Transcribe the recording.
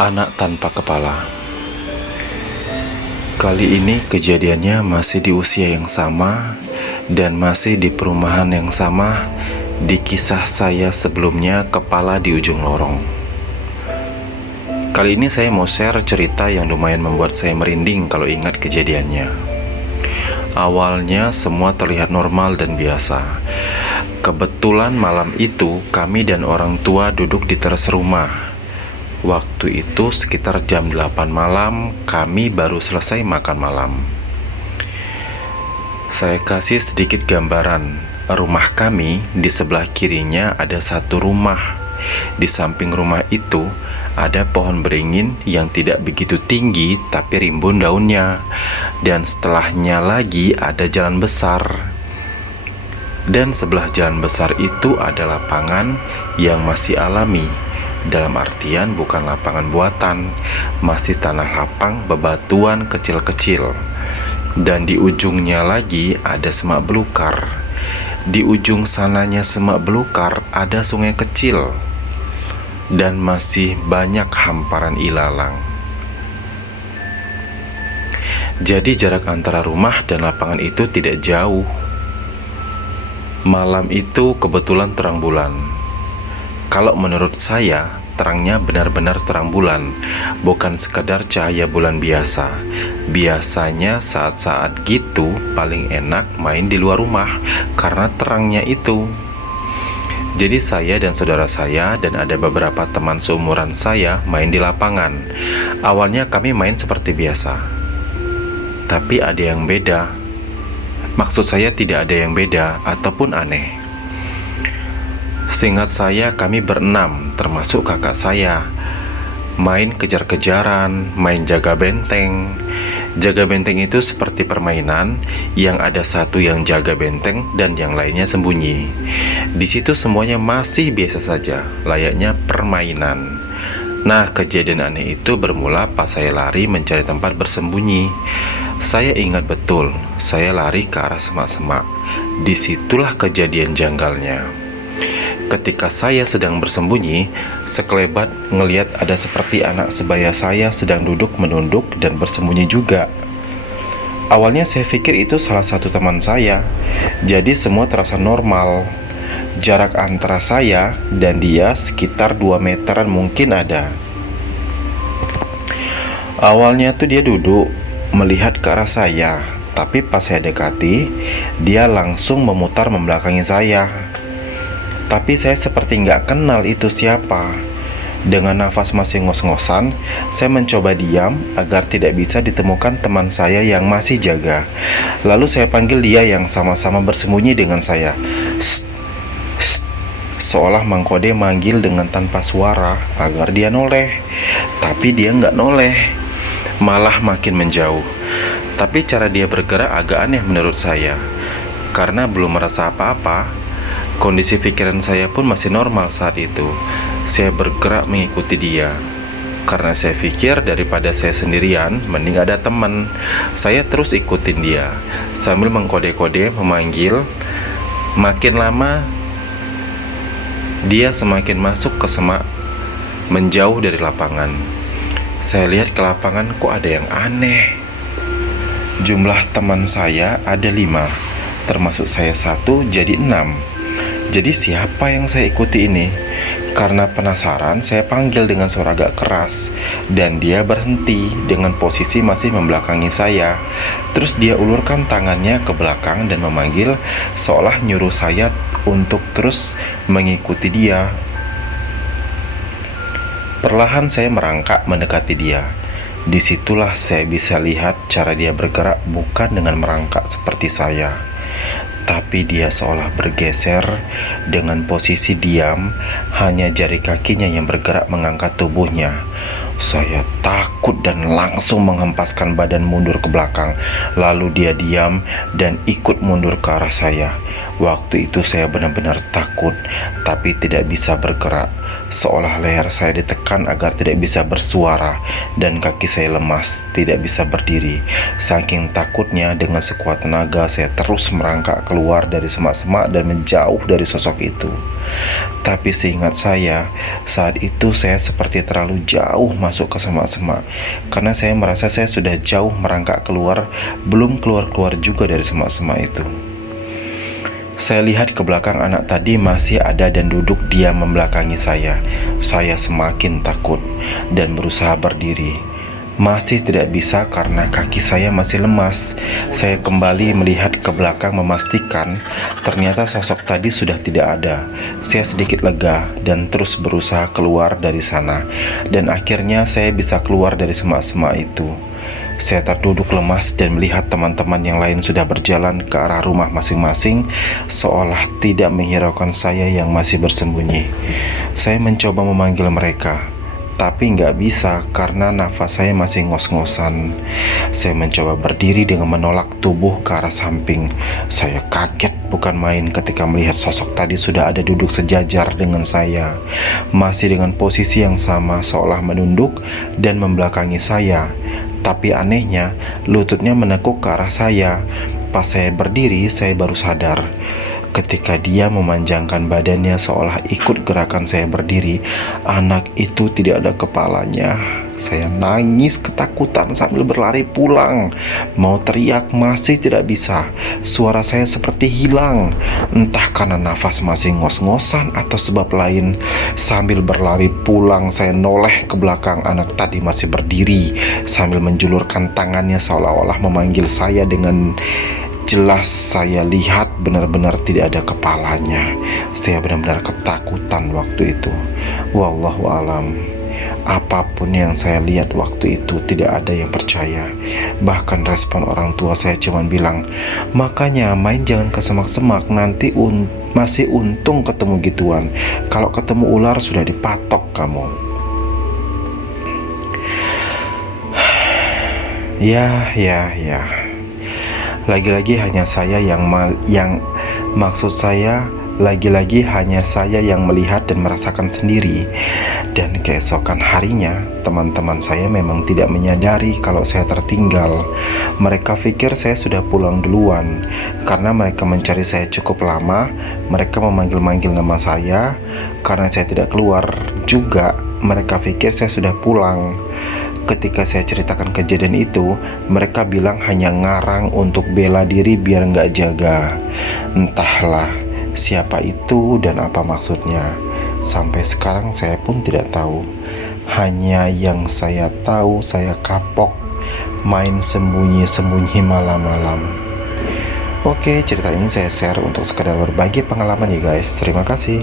Anak tanpa kepala. Kali ini kejadiannya masih di usia yang sama dan masih di perumahan yang sama. Di kisah saya sebelumnya, kepala di ujung lorong. Kali ini saya mau share cerita yang lumayan membuat saya merinding kalau ingat kejadiannya. Awalnya semua terlihat normal dan biasa. Kebetulan malam itu kami dan orang tua duduk di teras rumah. Waktu itu sekitar jam 8 malam, kami baru selesai makan malam. Saya kasih sedikit gambaran. Rumah kami di sebelah kirinya ada satu rumah. Di samping rumah itu ada pohon beringin yang tidak begitu tinggi tapi rimbun daunnya. Dan setelahnya lagi ada jalan besar. Dan sebelah jalan besar itu ada lapangan yang masih alami. Dalam artian bukan lapangan buatan, masih tanah lapang bebatuan kecil-kecil. Dan di ujungnya lagi ada semak belukar. Di ujung sananya semak belukar ada sungai kecil. Dan masih banyak hamparan ilalang. Jadi jarak antara rumah dan lapangan itu tidak jauh. Malam itu kebetulan terang bulan. Kalau menurut saya, terangnya benar-benar terang bulan, bukan sekadar cahaya bulan biasa. Biasanya saat-saat gitu paling enak main di luar rumah karena terangnya itu. Jadi saya dan saudara saya dan ada beberapa teman seumuran saya main di lapangan. Awalnya kami main seperti biasa. Tapi ada yang beda. Maksud saya tidak ada yang beda ataupun aneh. Seingat saya kami berenam, termasuk kakak saya. Main kejar-kejaran, main jaga benteng. Jaga benteng itu seperti permainan yang ada satu yang jaga benteng dan yang lainnya sembunyi. Di situ semuanya masih biasa saja, layaknya permainan. Nah, kejadian aneh itu bermula pas saya lari mencari tempat bersembunyi. Saya ingat betul, saya lari ke arah semak-semak. Disitulah kejadian janggalnya. Ketika saya sedang bersembunyi, sekelebat ngelihat ada seperti anak sebaya saya sedang duduk menunduk dan bersembunyi juga. Awalnya saya pikir itu salah satu teman saya, jadi semua terasa normal. Jarak antara saya dan dia sekitar 2 meteran mungkin ada. Awalnya tuh dia duduk melihat ke arah saya, tapi pas saya dekati, dia langsung memutar membelakangi saya. Tapi saya seperti nggak kenal itu siapa. Dengan nafas masih ngos-ngosan, saya mencoba diam agar tidak bisa ditemukan teman saya yang masih jaga. Lalu saya panggil dia yang sama-sama bersembunyi dengan saya. Shh, shh. Seolah mengkode manggil dengan tanpa suara agar dia noleh. Tapi dia nggak noleh, malah makin menjauh. Tapi cara dia bergerak agak aneh menurut saya. Karena belum merasa apa-apa, kondisi pikiran saya pun masih normal saat itu. Saya bergerak mengikuti dia. Karena saya pikir daripada saya sendirian, mending ada teman. Saya terus ikutin dia sambil mengkode-kode, memanggil. Makin lama, dia semakin masuk ke semak, menjauh dari lapangan. Saya lihat ke lapangan kok ada yang aneh. Jumlah teman saya ada 5, termasuk saya 1, jadi 6. Jadi siapa yang saya ikuti ini? Karena penasaran, saya panggil dengan suara agak keras. Dan dia berhenti dengan posisi masih membelakangi saya. Terus dia ulurkan tangannya ke belakang dan memanggil, seolah nyuruh saya untuk terus mengikuti dia. Perlahan saya merangkak mendekati dia. Disitulah saya bisa lihat cara dia bergerak bukan dengan merangkak seperti saya, tapi dia seolah bergeser dengan posisi diam, hanya jari kakinya yang bergerak mengangkat tubuhnya. Saya takut dan langsung menghempaskan badan mundur ke belakang. Lalu dia diam dan ikut mundur ke arah saya. Waktu itu saya benar-benar takut, tapi tidak bisa bergerak. Seolah leher saya ditekan agar tidak bisa bersuara, dan kaki saya lemas, tidak bisa berdiri. Saking takutnya, dengan sekuat tenaga saya terus merangkak keluar dari semak-semak dan menjauh dari sosok itu. Tapi seingat saya, saat itu saya seperti terlalu jauh masuk ke semak-semak, karena saya merasa saya sudah jauh merangkak keluar, belum keluar-keluar juga dari semak-semak itu. Saya lihat ke belakang, anak tadi masih ada dan duduk diam membelakangi saya. Saya semakin takut dan berusaha berdiri. Masih tidak bisa karena kaki saya masih lemas. Saya kembali melihat ke belakang memastikan ternyata sosok tadi sudah tidak ada. Saya sedikit lega dan terus berusaha keluar dari sana. Dan akhirnya saya bisa keluar dari semak-semak itu. Saya terduduk lemas dan melihat teman-teman yang lain sudah berjalan ke arah rumah masing-masing, seolah tidak menghiraukan saya yang masih bersembunyi. Saya mencoba memanggil mereka, tapi nggak bisa karena nafas saya masih ngos-ngosan. Saya mencoba berdiri dengan menolak tubuh ke arah samping. Saya kaget bukan main ketika melihat sosok tadi sudah ada duduk sejajar dengan saya, masih dengan posisi yang sama, seolah menunduk dan membelakangi saya. Tapi anehnya, lututnya menekuk ke arah saya. Pas saya berdiri, saya baru sadar ketika dia memanjangkan badannya seolah ikut gerakan saya berdiri. Anak itu tidak ada kepalanya. Saya nangis ketakutan sambil berlari pulang. Mau teriak masih tidak bisa. Suara saya seperti hilang. Entah karena nafas masih ngos-ngosan atau sebab lain. Sambil berlari pulang, saya noleh ke belakang. Anak tadi masih berdiri sambil menjulurkan tangannya seolah-olah memanggil saya dengan jelas. Saya lihat benar-benar tidak ada kepalanya. Saya benar-benar ketakutan waktu itu. Wallahu alam. Apapun yang saya lihat waktu itu, tidak ada yang percaya. Bahkan respon orang tua saya cuma bilang, makanya main jangan ke semak-semak, nanti masih untung ketemu gituan. Kalau ketemu ular sudah dipatok kamu. Ya. Lagi-lagi hanya saya maksud saya, lagi-lagi hanya saya yang melihat dan merasakan sendiri. Dan keesokan harinya, teman-teman saya memang tidak menyadari kalau saya tertinggal. Mereka pikir saya sudah pulang duluan. Karena mereka mencari saya cukup lama, mereka memanggil-manggil nama saya. Karena saya tidak keluar juga, mereka pikir saya sudah pulang. Ketika saya ceritakan kejadian itu, mereka bilang hanya ngarang untuk bela diri biar nggak jaga. Entahlah siapa itu dan apa maksudnya. Sampai sekarang saya pun tidak tahu. Hanya yang saya tahu, saya kapok main sembunyi-sembunyi malam-malam. Oke, cerita ini saya share untuk sekedar berbagi pengalaman ya guys. Terima kasih.